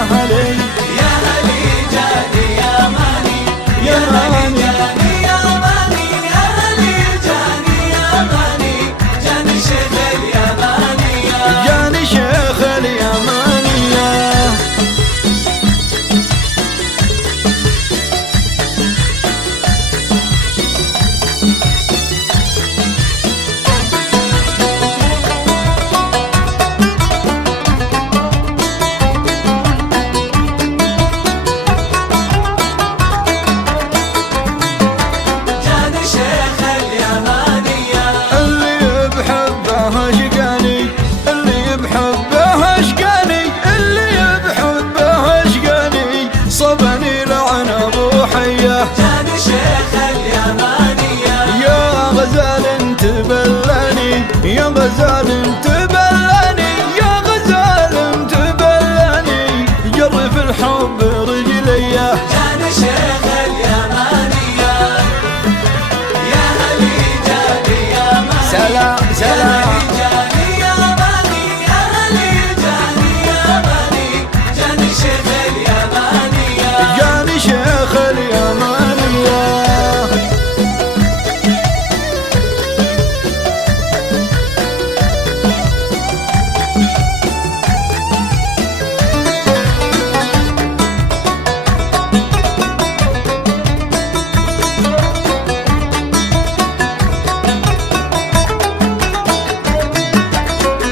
يا هلي يا هلي جاني يا ماني يا ماني جاني يا ماني يا هلي جاني يا ماني جاني شيخ اليمانية جاني شيخ اليمانية صبني لعن ابو حيه جاني شيخ اليمانية يا غزال تبلني يا غزال تبلني يا غزال تبلني جري في الحب رجلي جاني شيخ اليمانية يا هلي جاني يا ماني سلام سلام جاني يا ماني يا هلي جاني يا ماني جاني شيخ اليمانية جاني شيخ اليمانية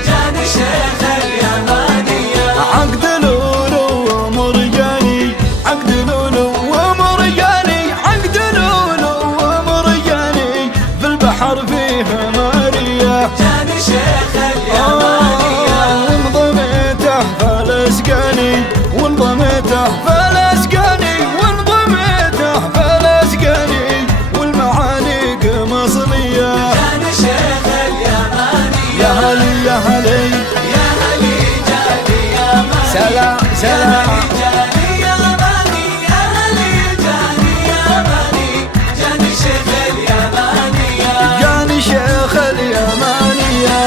جاني شيخ اليمانية عقد لولو ومرجاني عقد لولو ومرجاني عقد لولو ومرجاني في البحر فيه مارية جاني شيخ اليمانية وانضميته فلسقاني وانضميته فلسقاني وانضميته فلسقاني والمعانيق مصرية جاني شيخ اليمانية يا هلي يا هلي يا هلي جاني يا ماني سلام سلام جاني يا ماني يا هلي جاني يا ماني جاني شيخ اليمانية جاني شيخ اليمانية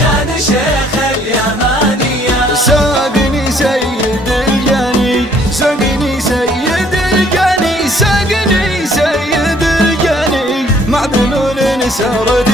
جاني شيخ اليمانية ساقني سيد الجاني ساقني سيد الجاني ساقني سيد الجاني معدن سارت